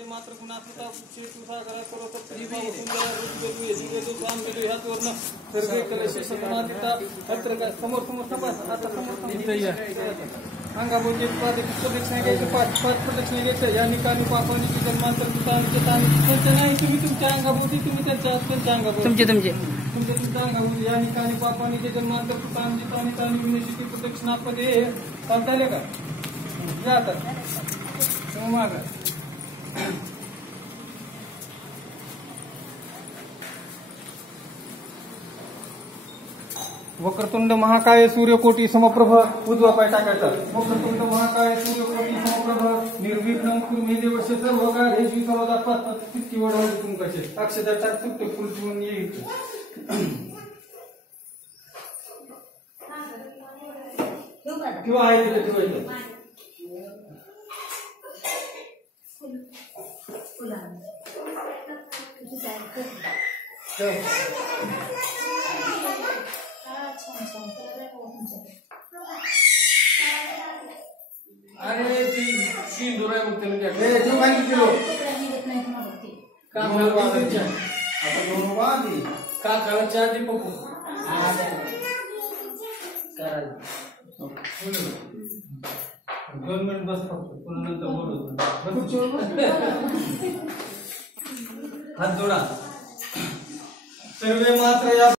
मात्र गुणात्मता चेतु सागरा सर्वत्र जीवा वसुंधरा रुद्रदु यजुवेदु स्वामिदु ह्याचवर्ण सर्वे कलेशे समादिता अत्र काय समोर तपास आता समोर इथे या अंगाभोवती प्रदक्षिणा घ्यायचं पाच प्रदक्षिणा घ्यायचं या निकामी पापानीची जन्मांतर पितांचे त्यांचं नाही तुम्ही तुमच्या अंगाभोवती तुम्ही त्यांच्या अंगाभोवती तुमच्या अंगाभोवती या निकामी पापानीचे जन्मांतर पितांचे तानी विनशीची प्रदक्षिणापदे चालता का या आता माग वक्रतुंड महाकाय सूर्यकोटी समप्रभ उजवा पाय टाकायचा वक्रतुंड महाकाय सूर्यकोटी समप्रभ निर्विघ्न कुर्मे देवस्य सर्व कार्य हे सर्वदा पाच तितकी वडवड तुमकाचे अक्षर टाक तुटते फुल ठेवून येईल किंवा आहे तिथे ठेवायचं अरे ती शील दुराय मग त्याला हे जीव काय किलो का बाबांच्या आपण दोन वादी का काळाच्या आधी पकू दोन मिनिट बस फक्त पुन्हा नंतर बोलू हात जोडा सर्वे मात्र या